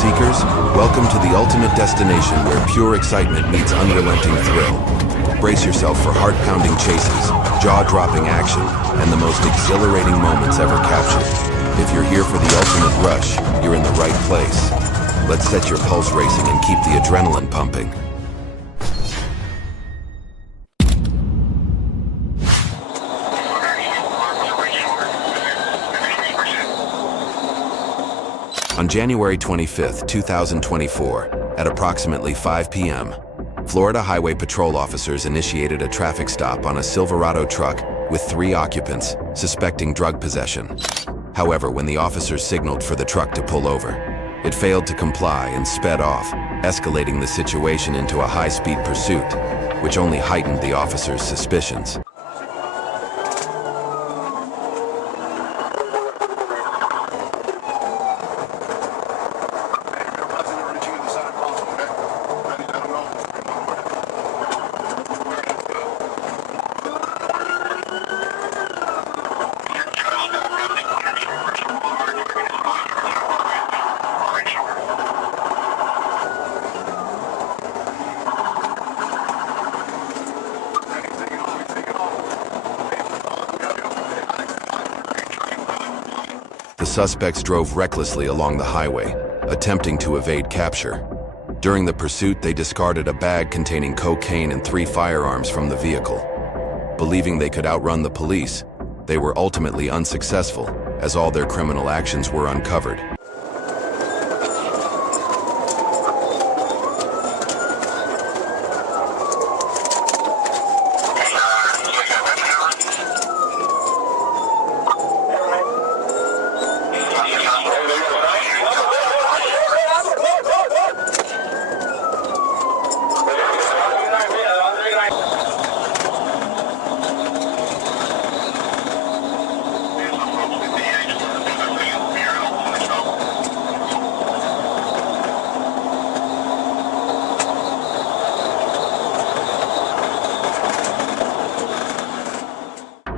seekers, welcome to the ultimate destination where pure excitement meets unrelenting thrill. Brace yourself for heart-pounding chases, jaw-dropping action, and the most exhilarating moments ever captured. If you're here for the ultimate rush, you're in the right place. Let's set your pulse racing and keep the adrenaline pumping. On January 25, 2024, at approximately 5 p.m., Florida Highway Patrol officers initiated a traffic stop on a Silverado truck with 3 occupants suspecting drug possession. However, when the officers signaled for the truck to pull over, it failed to comply and sped off, escalating the situation into a high-speed pursuit, which only heightened the officers' suspicions. The suspects drove recklessly along the highway, attempting to evade capture. During the pursuit, they discarded a bag containing cocaine and 3 firearms from the vehicle. Believing they could outrun the police, they were ultimately unsuccessful, as all their criminal actions were uncovered.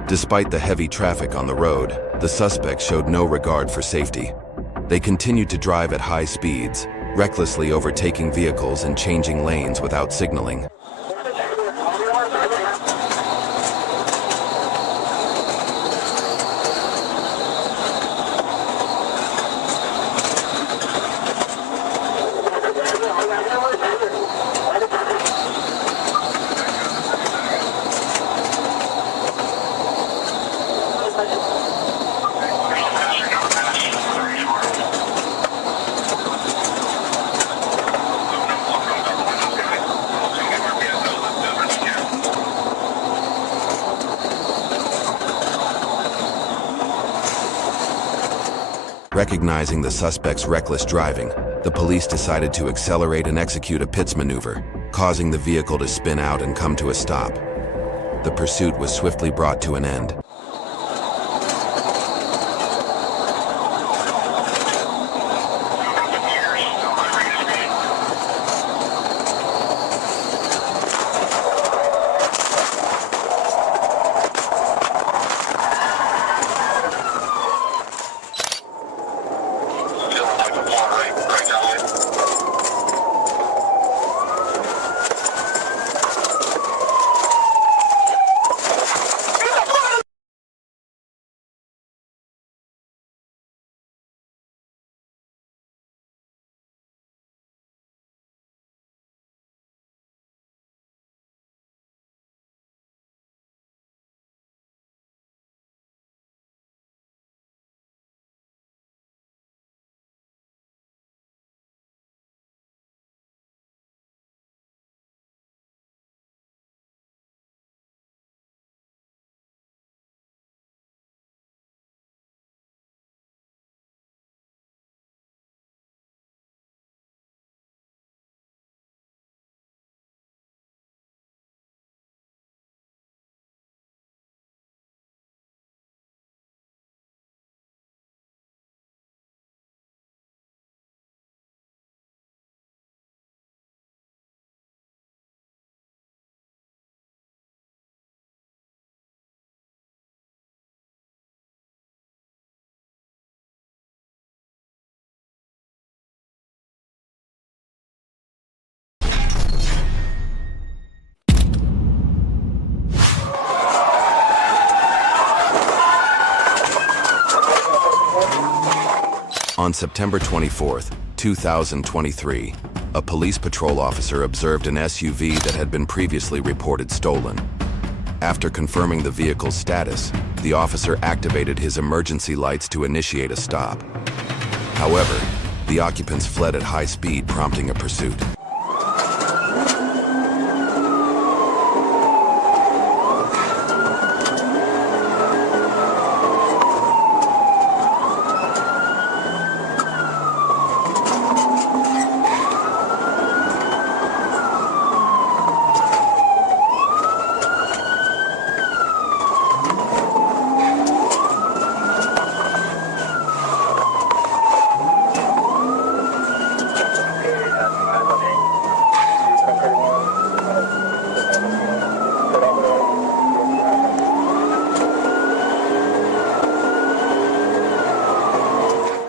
Despite the heavy traffic on the road, the suspects showed no regard for safety. They continued to drive at high speeds, recklessly overtaking vehicles and changing lanes without signaling. Recognizing the suspect's reckless driving, the police decided to accelerate and execute a pits maneuver, causing the vehicle to spin out and come to a stop. The pursuit was swiftly brought to an end. On September 24, 2023, a police patrol officer observed an SUV that had been previously reported stolen. After confirming the vehicle's status, the officer activated his emergency lights to initiate a stop. However, the occupants fled at high speed, prompting a pursuit.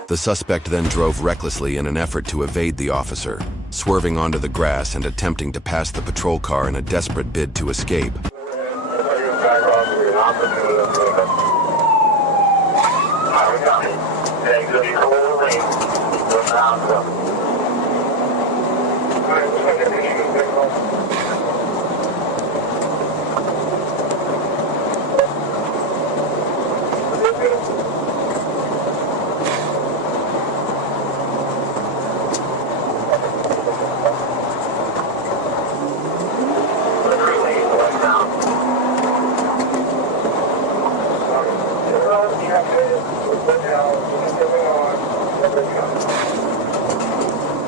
The suspect then drove recklessly in an effort to evade the officer, swerving onto the grass and attempting to pass the patrol car in a desperate bid to escape.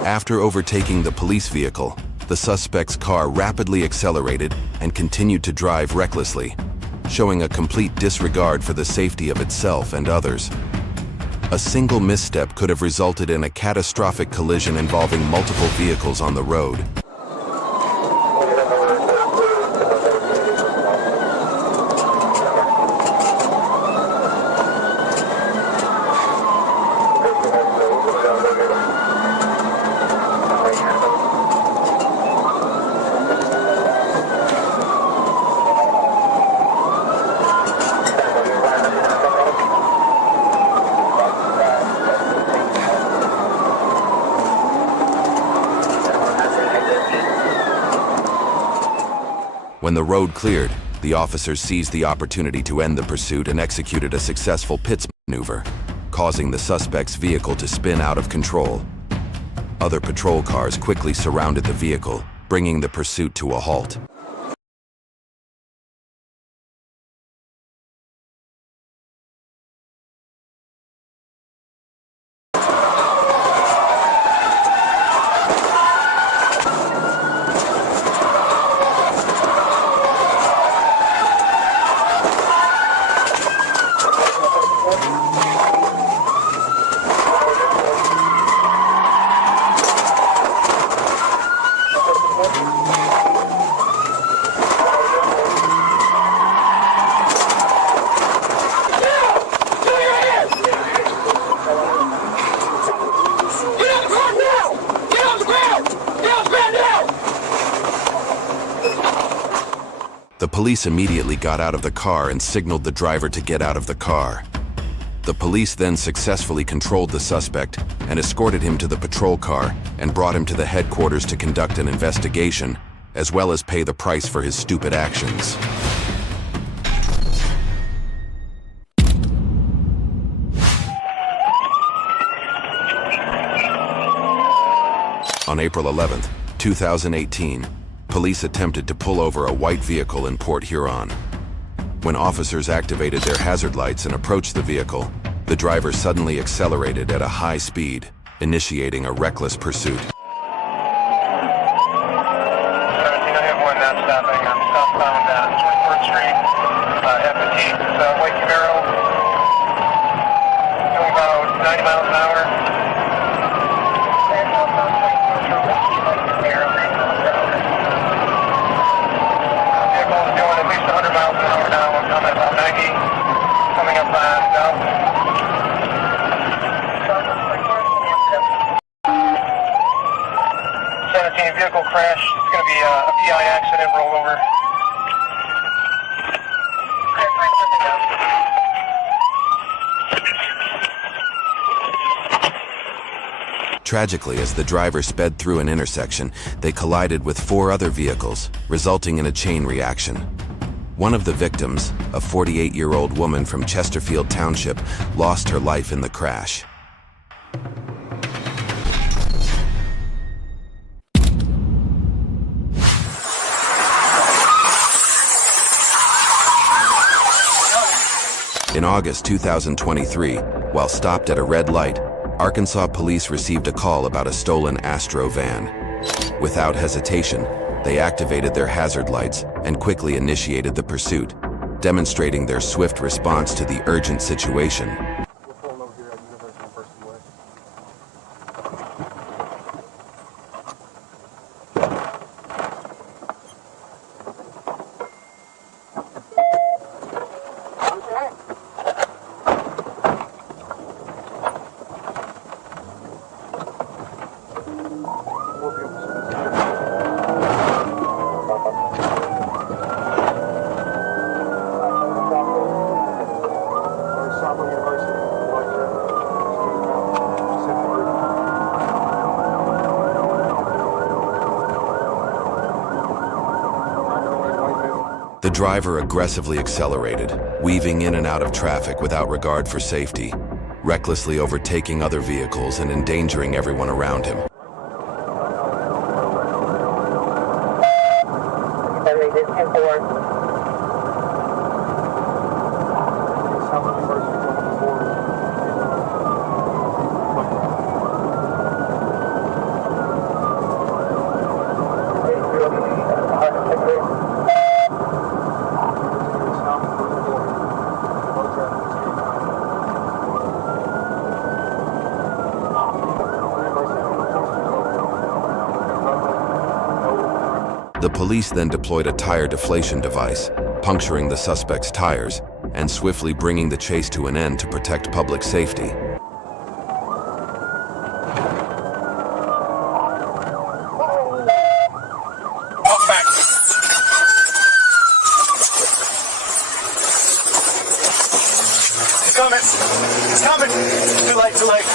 After overtaking the police vehicle, the suspect's car rapidly accelerated and continued to drive recklessly, showing a complete disregard for the safety of itself and others. A single misstep could have resulted in a catastrophic collision involving multiple vehicles on the road. When the road cleared, the officers seized the opportunity to end the pursuit and executed a successful pit maneuver, causing the suspect's vehicle to spin out of control. Other patrol cars quickly surrounded the vehicle, bringing the pursuit to a halt. The police immediately got out of the car and signaled the driver to get out of the car. The police then successfully controlled the suspect and escorted him to the patrol car and brought him to the headquarters to conduct an investigation, as well as pay the price for his stupid actions. On April 11, 2018, police attempted to pull over a white vehicle in Port Huron. When officers activated their hazard lights and approached the vehicle, the driver suddenly accelerated at a high speed, initiating a reckless pursuit. Vehicle crash. It's going to be a PI accident rollover. Tragically, as the driver sped through an intersection, they collided with 4 other vehicles, resulting in a chain reaction. One of the victims, a 48-year-old woman from Chesterfield Township, lost her life in the crash. In August 2023, while stopped at a red light, Arkansas police received a call about a stolen Astro van. Without hesitation, they activated their hazard lights and quickly initiated the pursuit, demonstrating their swift response to the urgent situation. The driver aggressively accelerated, weaving in and out of traffic without regard for safety, recklessly overtaking other vehicles and endangering everyone around him. The police then deployed a tire deflation device, puncturing the suspect's tires and swiftly bringing the chase to an end to protect public safety. It's coming! It's coming! Too late, too late.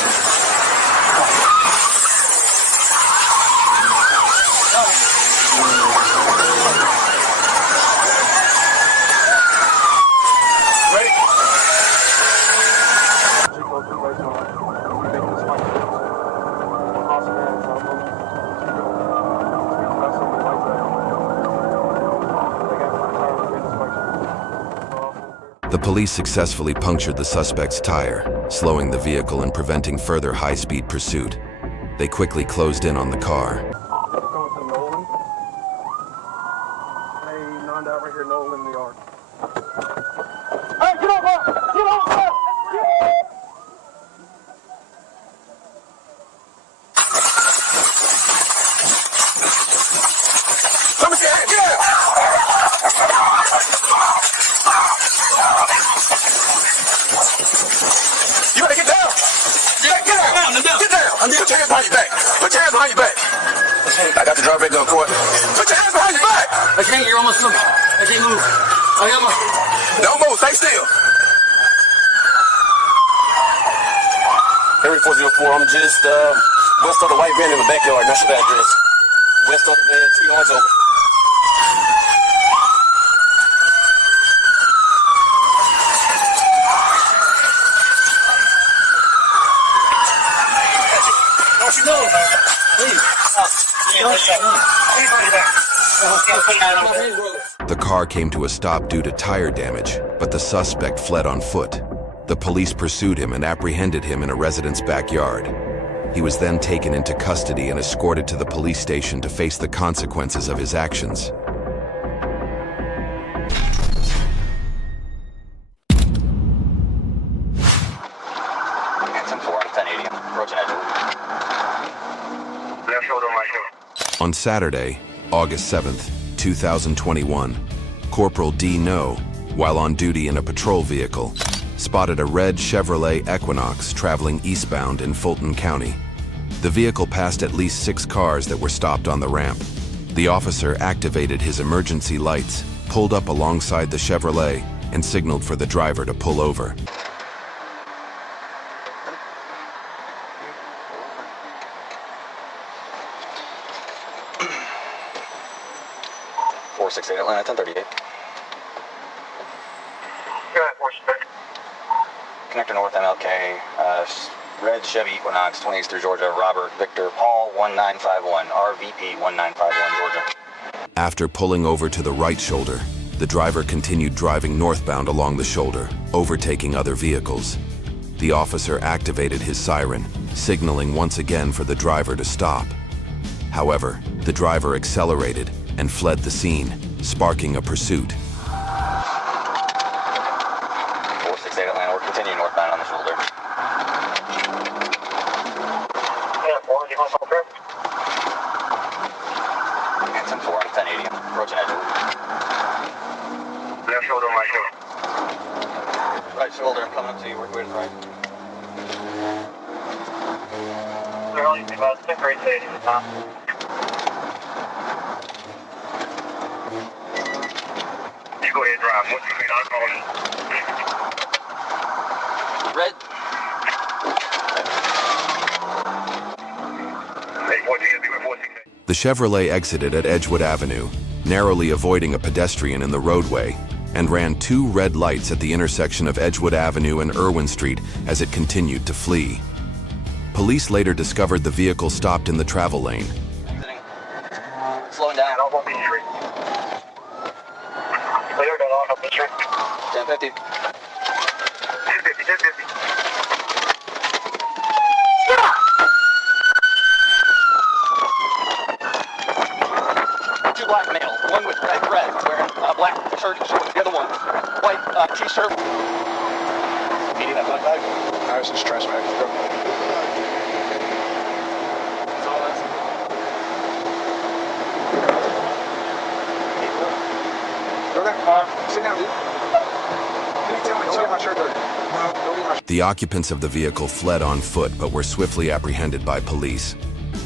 The police successfully punctured the suspect's tire, slowing the vehicle and preventing further high-speed pursuit. They quickly closed in on the car. Going to Nolan. Hey, non-doubt right here, Nolan in the yard. Hey, get over! Get over! Let me see it, yeah! You better get down! Get down! Get down! Put your hands behind your back! Put your hands behind your back! I got the driver back on court. Put your hands behind your back! I can't, you're almost through. I can't move. I got my... Don't move, stay still! Area 404, I'm just west of the white van in the backyard. That's your address. West of the van, 2 yards over. Don't you know, please. The car came to a stop due to tire damage, but the suspect fled on foot. The police pursued him and apprehended him in a resident's backyard. He was then taken into custody and escorted to the police station to face the consequences of his actions. On Saturday, August 7th, 2021, Corporal D. No, while on duty in a patrol vehicle, spotted a red Chevrolet Equinox traveling eastbound in Fulton County. The vehicle passed at least 6 cars that were stopped on the ramp. The officer activated his emergency lights, pulled up alongside the Chevrolet, and signaled for the driver to pull over. 468 Atlanta, 1038. Go ahead, 468. Connector North MLK, red Chevy Equinox, 28th through Georgia, Robert Victor Paul 1951, RVP 1951, Georgia. After pulling over to the right shoulder, the driver continued driving northbound along the shoulder, overtaking other vehicles. The officer activated his siren, signaling once again for the driver to stop. However, the driver accelerated and fled the scene, sparking a pursuit. 468 Atlanta, we're continuing northbound on the shoulder. Yeah, 4, you want some traffic? And 10-4 on 1080, approaching Edgewood. Left shoulder, right shoulder. Right shoulder, I'm coming up to you, work way to the right. They're only about 6 or 8 days at a time. You go ahead and drive. Once you get I'll call you. Red. Hey, 14, be with 468. The Chevrolet exited at Edgewood Avenue, narrowly avoiding a pedestrian in the roadway, and ran 2 red lights at the intersection of Edgewood Avenue and Irwin Street as it continued to flee. Police later discovered the vehicle stopped in the travel lane. Exiting. Slowing down. Off of the street. Clear, got off of the street. 1050. 1050, 1050. Two black males, one with red dreads, wearing a black shirt and shorts, the other one white t-shirt. Meeting that black bag. This is trash bag. Okay, sit down, dude. Can you tell me? Don't get my shirt dirty. Don't get my shirt. The occupants of the vehicle fled on foot but were swiftly apprehended by police.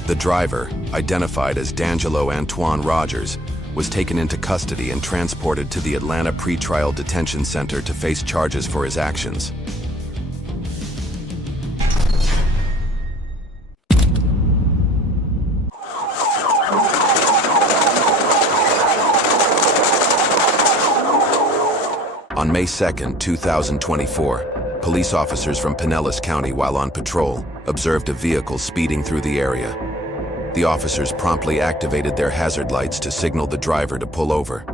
The driver, identified as D'Angelo Antoine Rogers, was taken into custody and transported to the Atlanta Pretrial Detention Center to face charges for his actions. On May 2, 2024, police officers from Pinellas County, while on patrol, observed a vehicle speeding through the area. The officers promptly activated their hazard lights to signal the driver to pull over.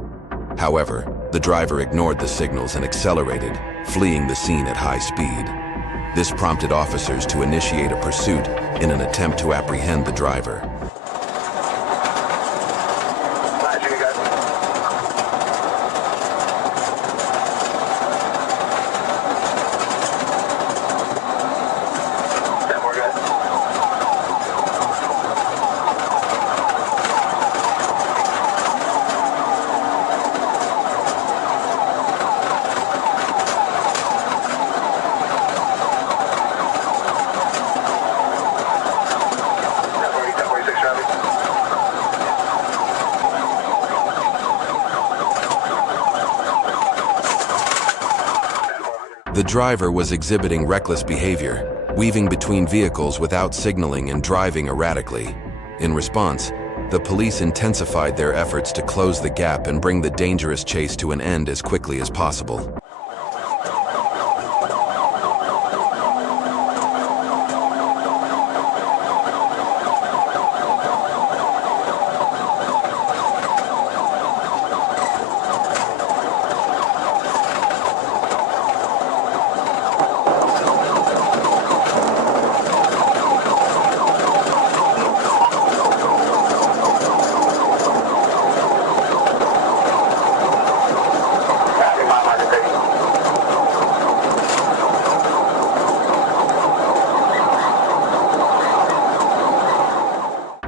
However, the driver ignored the signals and accelerated, fleeing the scene at high speed. This prompted officers to initiate a pursuit in an attempt to apprehend the driver. The driver was exhibiting reckless behavior, weaving between vehicles without signaling and driving erratically. In response, the police intensified their efforts to close the gap and bring the dangerous chase to an end as quickly as possible.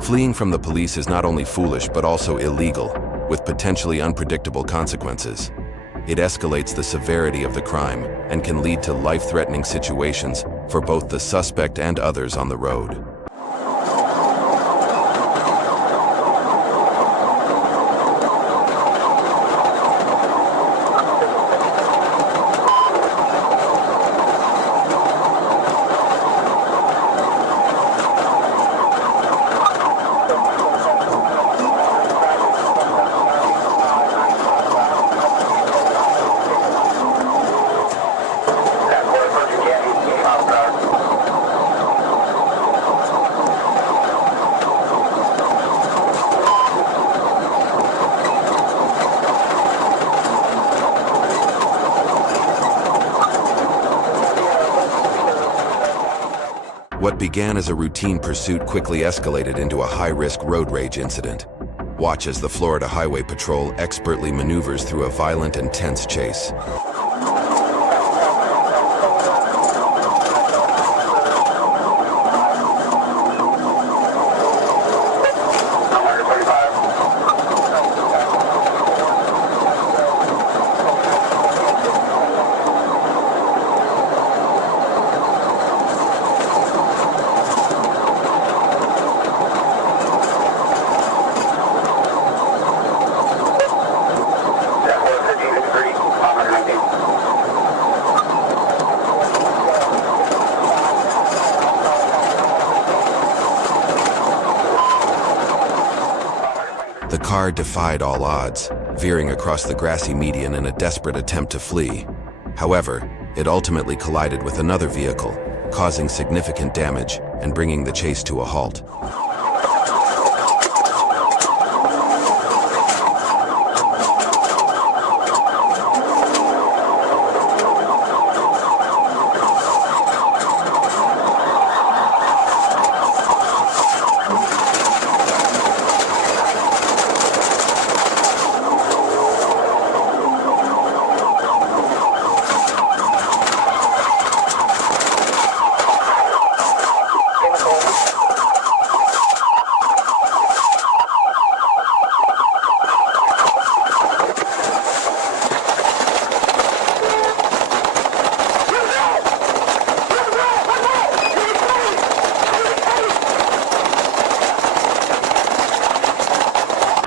Fleeing from the police is not only foolish but also illegal, with potentially unpredictable consequences. It escalates the severity of the crime and can lead to life-threatening situations for both the suspect and others on the road. What began as a routine pursuit quickly escalated into a high-risk road rage incident. Watch as the Florida Highway Patrol expertly maneuvers through a violent and tense chase. The car defied all odds, veering across the grassy median in a desperate attempt to flee. However, it ultimately collided with another vehicle, causing significant damage and bringing the chase to a halt.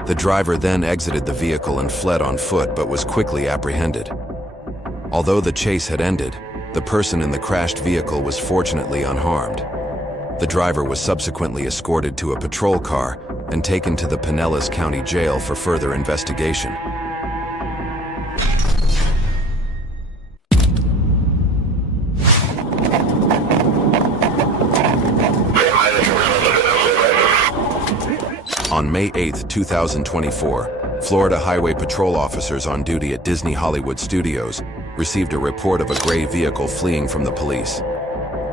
The driver then exited the vehicle and fled on foot, but was quickly apprehended. Although the chase had ended, the person in the crashed vehicle was fortunately unharmed. The driver was subsequently escorted to a patrol car and taken to the Pinellas County Jail for further investigation. On May 8, 2024, Florida Highway Patrol officers on duty at Disney Hollywood Studios received a report of a gray vehicle fleeing from the police.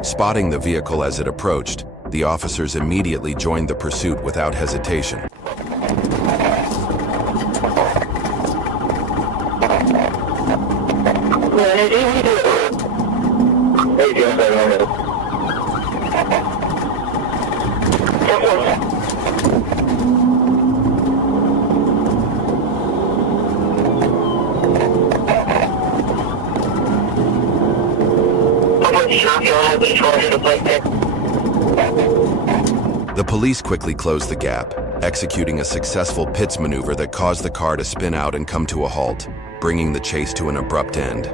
Spotting the vehicle as it approached, the officers immediately joined the pursuit without hesitation. The police quickly closed the gap, executing a successful pits maneuver that caused the car to spin out and come to a halt, bringing the chase to an abrupt end.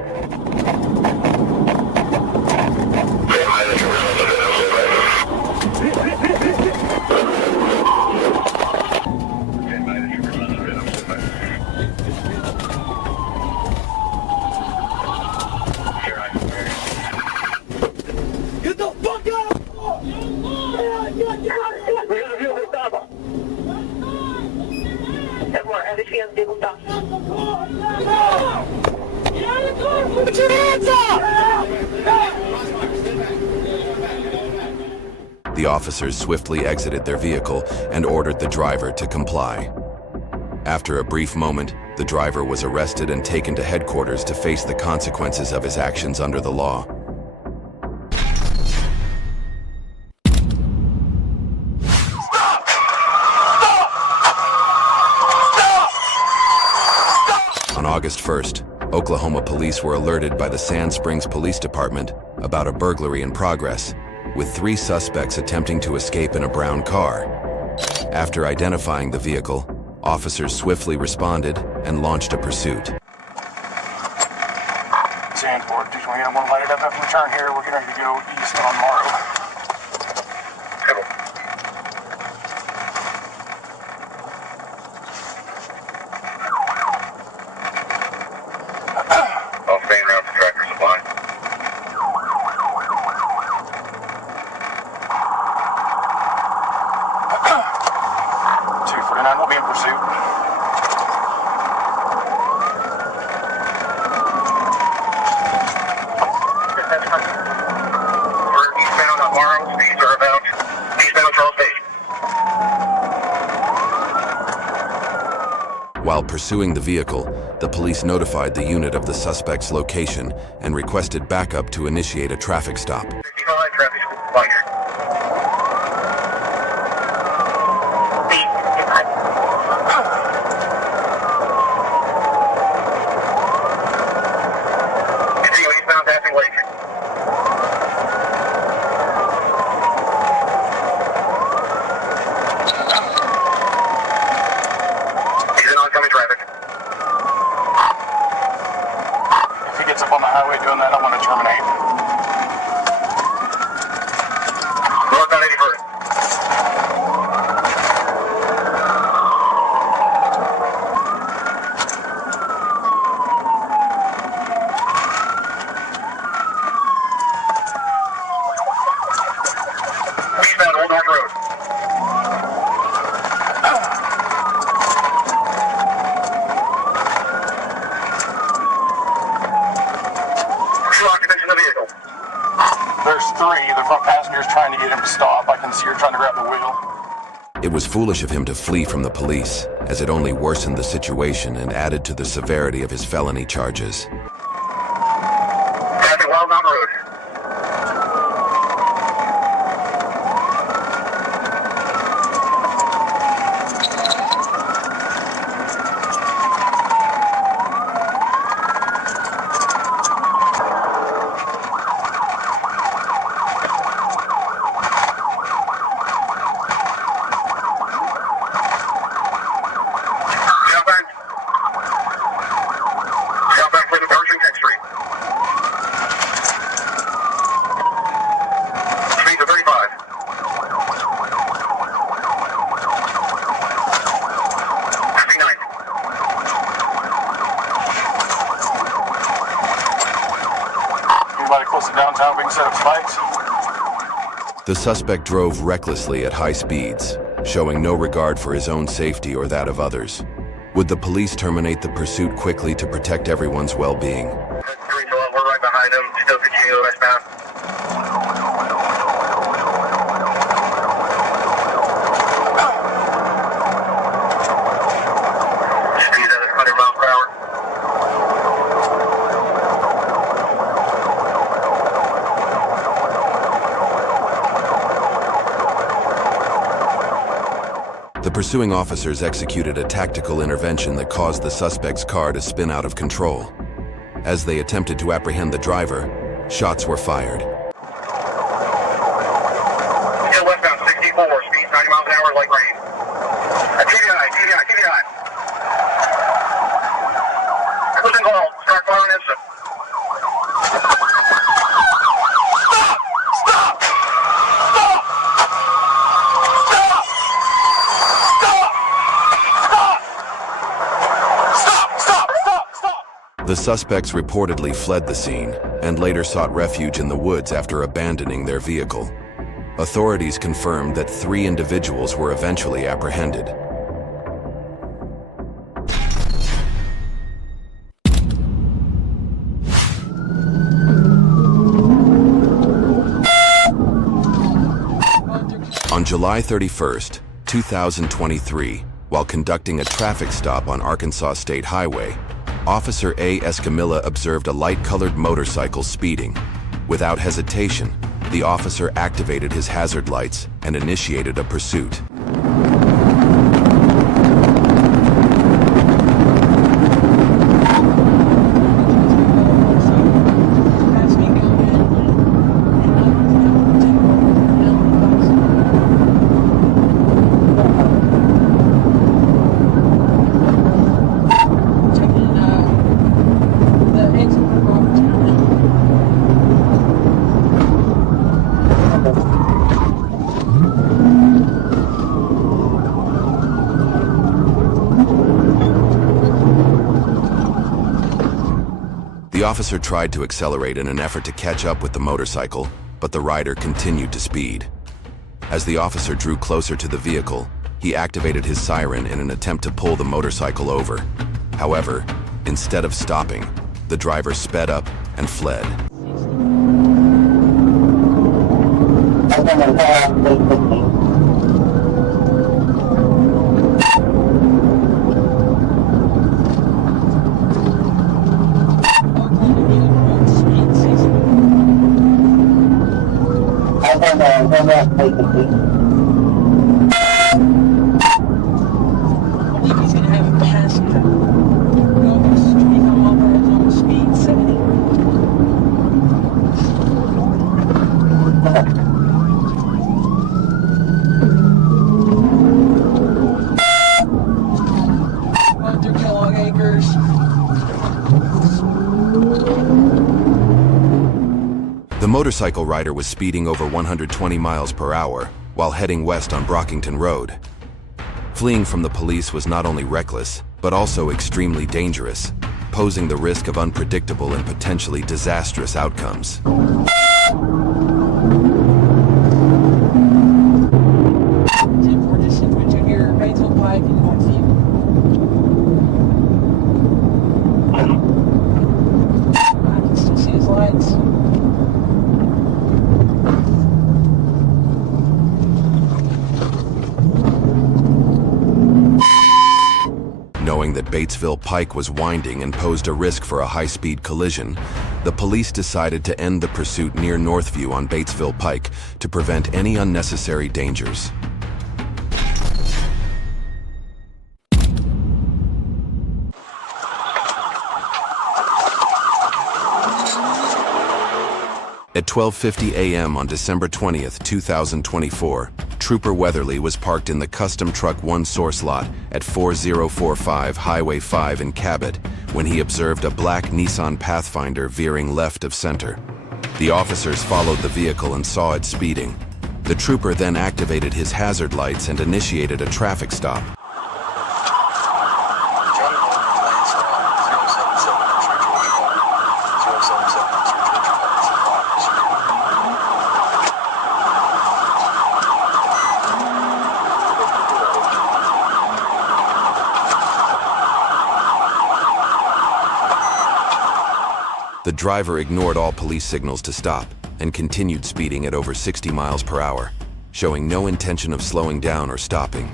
The officers swiftly exited their vehicle and ordered the driver to comply. After a brief moment, the driver was arrested and taken to headquarters to face the consequences of his actions under the law. On August 1st, Oklahoma police were alerted by the Sand Springs Police Department about a burglary in progress, with 3 suspects attempting to escape in a brown car. After identifying the vehicle, officers swiftly responded and launched a pursuit. Sandport, I'm going to light it up after we turn here. We're getting ready to go east on Morrow. I'll stay around for tractor supply. 249 will be in pursuit. We're eastbound on Morrow. Speeds are While pursuing the vehicle, the police notified the unit of the suspect's location and requested backup to initiate a traffic stop. 55 traffic fire. Continue eastbound passing lake. He's in oncoming traffic. If he gets up on the highway doing that, I'm going to terminate. Northbound 81st. Eastbound Old North Road. Two occupants in the vehicle. There's three. The front passenger's trying to get him to stop. I can see her trying to grab the wheel. It was foolish of him to flee from the police, as it only worsened the situation and added to the severity of his felony charges. Traffic Wild Mountain Road. Southbound. Southbound for the Pershing 10th Street. Speed of 35. 59. Anybody close to downtown, we can set up spikes. The suspect drove recklessly at high speeds, showing no regard for his own safety or that of others. Would the police terminate the pursuit quickly to protect everyone's well-being? 312, we're right behind him. Still continue westbound. Speed at 100 miles per hour. The pursuing officers executed a tactical intervention that caused the suspect's car to spin out of control. As they attempted to apprehend the driver, shots were fired. Still westbound 64, speed 90 miles an hour, light rain. TVI. Who's involved? Start firing instant. The suspects reportedly fled the scene and later sought refuge in the woods after abandoning their vehicle. Authorities confirmed that 3 individuals were eventually apprehended. On July 31st, 2023, while conducting a traffic stop on Arkansas State Highway, Officer A. Escamilla observed a light-colored motorcycle speeding. Without hesitation, the officer activated his hazard lights and initiated a pursuit. The officer tried to accelerate in an effort to catch up with the motorcycle, but the rider continued to speed. As the officer drew closer to the vehicle, he activated his siren in an attempt to pull the motorcycle over. However, instead of stopping, the driver sped up and fled. believe he's gonna have a passenger. Almost 25 miles per hour zone speed, 70. Going through Kellogg Acres. The motorcycle rider was speeding over 120 miles per hour while heading west on Brockington Road. Fleeing from the police was not only reckless, but also extremely dangerous, posing the risk of unpredictable and potentially disastrous outcomes. Knowing that Batesville Pike was winding and posed a risk for a high-speed collision, the police decided to end the pursuit near Northview on Batesville Pike to prevent any unnecessary dangers. At 12:50 a.m. on December 20th, 2024, Trooper Weatherly was parked in the Custom Truck 1 source lot at 4045 Highway 5 in Cabot when he observed a black Nissan Pathfinder veering left of center. The officers followed the vehicle and saw it speeding. The trooper then activated his hazard lights and initiated a traffic stop. The driver ignored all police signals to stop and continued speeding at over 60 miles per hour, showing no intention of slowing down or stopping.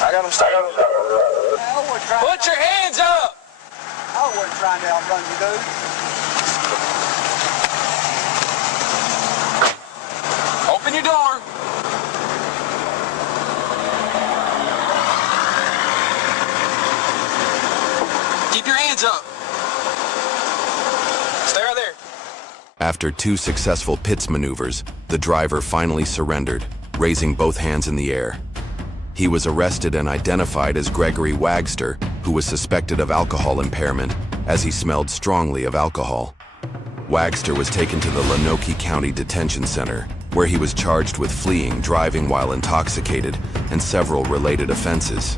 I got him stuck. Put your hands up! I wasn't trying to outrun you, dude. Open your door. Keep your hands up. Stay right there. After 2 successful pits maneuvers, the driver finally surrendered, raising both hands in the air. He was arrested and identified as Gregory Wagster, who was suspected of alcohol impairment, as he smelled strongly of alcohol. Wagster was taken to the Lonoke County Detention Center, where he was charged with fleeing, driving while intoxicated, and several related offenses.